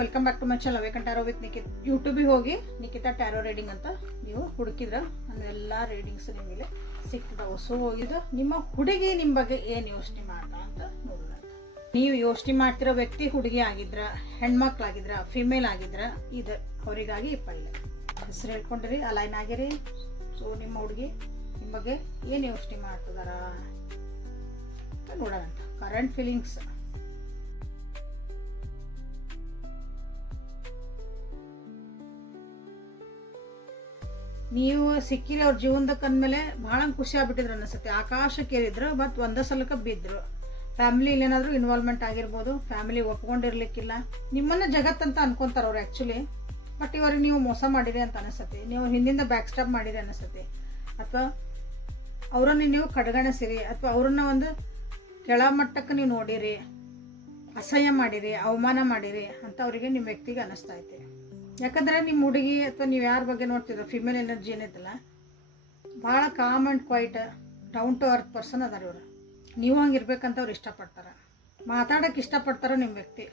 Welcome back to my channel awaken tarot with Nikhit. ಯೂಟ್ಯೂಬಿಗೆ ಹೋಗಿ Nikhita tarot reading ಅಂತ ನೀವು ಹುಡುಕಿದ್ರೆ ಎಲ್ಲ ರೀಡಿಂಗ್ಸ್ ನಿಮಗೆ ಸಿಗ್ತದವು. ಸೊ ಇದು ನಿಮ್ಮ ಹುಡುಗಿ ನಿಮ್ಮ ಬಗ್ಗೆ ಏನು ಯೋಚನೆ ಮಾಡ್ತಾ ಅಂತ ನೋಡೋಣ. ನೀವು ಯೋಚನೆ ಮಾಡ್ತಿರೋ ವ್ಯಕ್ತಿ ಹುಡುಗಿ ಆಗಿದ್ರ, ಹೆಣ್ಮಕ್ಳಾಗಿದ್ರ, ಫಿಮೇಲ್ ಆಗಿದ್ರ, ಇದು ಅವರಿಗಾಗಿ ಪೈಲೆ ಹೆಸರು ಹೇಳ್ಕೊಂಡಿರಿ, ಅಲೈನ್ ಆಗಿರಿ. ಸೊ ನಿಮ್ಮ ಹುಡುಗಿ ನಿಮ್ಮ ಬಗ್ಗೆ ಏನು ಯೋಚನೆ ಮಾಡ್ತಿದಾರ ಅಂತ ನೋಡೋಣ. ಕರೆಂಟ್ ಫೀಲಿಂಗ್ಸ್, ನೀವು ಸಿಕ್ಕಿರಿ ಅವ್ರ ಜೀವನದಕ್ಕೆ ಅಂದಮೇಲೆ ಭಾಳ ಖುಷಿ ಆಗ್ಬಿಟ್ಟಿದ್ರು ಅನಿಸುತ್ತೆ. ಆಕಾಶಕ್ಕೆ ಏರಿದ್ರು ಮತ್ತು ಒಂದೇ ಸಲಕ್ಕೆ ಬಿದ್ದರು. ಫ್ಯಾಮಿಲಿ ಏನಾದರೂ ಇನ್ವಾಲ್ವ್ಮೆಂಟ್ ಆಗಿರ್ಬೋದು, ಫ್ಯಾಮಿಲಿ ಒಪ್ಕೊಂಡಿರ್ಲಿಕ್ಕಿಲ್ಲ, ನಿಮ್ಮನ್ನು ಜಗತ್ತಂತ ಅನ್ಕೊಂತಾರೆ ಅವ್ರು ಆ್ಯಕ್ಚುಲಿ. ಬಟ್ ಇವ್ರಿಗೆ ನೀವು ಮೋಸ ಮಾಡಿರಿ ಅಂತ ಅನಿಸುತ್ತೆ, ನೀವು ಹಿಂದಿಂದ ಬ್ಯಾಕ್ ಸ್ಟಾಪ್ ಮಾಡಿರಿ ಅನಿಸುತ್ತೆ, ಅಥವಾ ಅವರನ್ನು ನೀವು ಕಡೆಗಣಿಸಿರಿ, ಅಥವಾ ಅವ್ರನ್ನ ಒಂದು ಕೆಳಮಟ್ಟಕ್ಕೆ ನೀವು ನೋಡಿರಿ, ಅಸಹ್ಯ ಮಾಡಿರಿ, ಅವಮಾನ ಮಾಡಿರಿ ಅಂತ ಅವರಿಗೆ ನಿಮ್ಮ ವ್ಯಕ್ತಿಗೆ ಅನ್ನಿಸ್ತಾ ಐತೆ. ಯಾಕಂದರೆ ನಿಮ್ಮ ಹುಡುಗಿ ಅಥವಾ ನೀವು ಯಾರ ಬಗ್ಗೆ ನೋಡ್ತಿದ್ರು, ಫಿಮೇಲ್ ಎನರ್ಜಿ ಏನೈತಲ್ಲ, ಭಾಳ calm and quiet, down to earth person ಅದಾರ ಇವರು. ನೀವು ಹಂಗೆ ಇರ್ಬೇಕಂತ ಅವ್ರು ಇಷ್ಟಪಡ್ತಾರೆ, ಮಾತಾಡೋಕ್ಕೆ ಇಷ್ಟಪಡ್ತಾರೋ ನಿಮ್ಮ ವ್ಯಕ್ತಿ.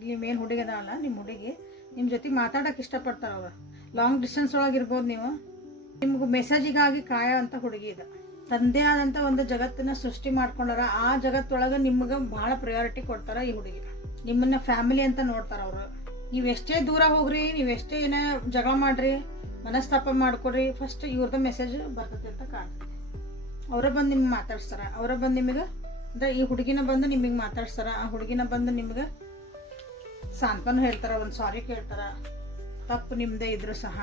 ಇಲ್ಲಿ ಮೇನ್ ಹುಡುಗಿ ಅದಾವಲ್ಲ, ನಿಮ್ಮ ಹುಡುಗಿ ನಿಮ್ಮ ಜೊತೆಗೆ ಮಾತಾಡೋಕ್ಕೆ ಇಷ್ಟಪಡ್ತಾರೆ ಅವರು. ಲಾಂಗ್ ಡಿಸ್ಟೆನ್ಸ್ ಒಳಗೆ ಇರ್ಬೋದು ನೀವು. ನಿಮ್ಗೆ ಮೆಸೇಜಿಗಾಗಿ ಕಾಯೋ ಅಂತ ಹುಡುಗಿ ಇದೆ. ತಂದೆ ಆದಂಥ ಒಂದು ಜಗತ್ತನ್ನು ಸೃಷ್ಟಿ ಮಾಡ್ಕೊಂಡಾರ, ಆ ಜಗತ್ತೊಳಗೆ ನಿಮ್ಗೆ ಭಾಳ ಪ್ರಯಾರಿಟಿ ಕೊಡ್ತಾರೆ ಈ ಹುಡುಗಿ. ನಿಮ್ಮನ್ನು ಫ್ಯಾಮಿಲಿ ಅಂತ ನೋಡ್ತಾರೆ ಅವರು. ನೀವೆಷ್ಟೇ ದೂರ ಹೋಗ್ರಿ, ನೀವೆಷ್ಟೇ ಏನೇ ಜಗಳ ಮಾಡ್ರಿ, ಮನಸ್ತಾಪ ಮಾಡ್ಕೊಡ್ರಿ, ಫಸ್ಟ್ ಇವ್ರದ್ದು ಮೆಸೇಜ್ ಬರ್ತೈತೆ ಅಂತ ಕಾಣ್ತದೆ. ಅವರ ಬಂದು ನಿಮ್ಗೆ ಮಾತಾಡ್ಸ್ತಾರ, ಅವರ ಬಂದು ನಿಮಗೆ ಅಂದರೆ ಈ ಹುಡುಗಿನ ಬಂದು ನಿಮಗೆ ಮಾತಾಡ್ಸ್ತಾರ, ಆ ಹುಡುಗಿನ ಬಂದು ನಿಮ್ಗೆ ಸಾಂತ್ವನ ಹೇಳ್ತಾರ, ಒಂದು ಸಾರಿ ಕೇಳ್ತಾರ, ತಪ್ಪು ನಿಮ್ಮದೇ ಇದ್ರೂ ಸಹ.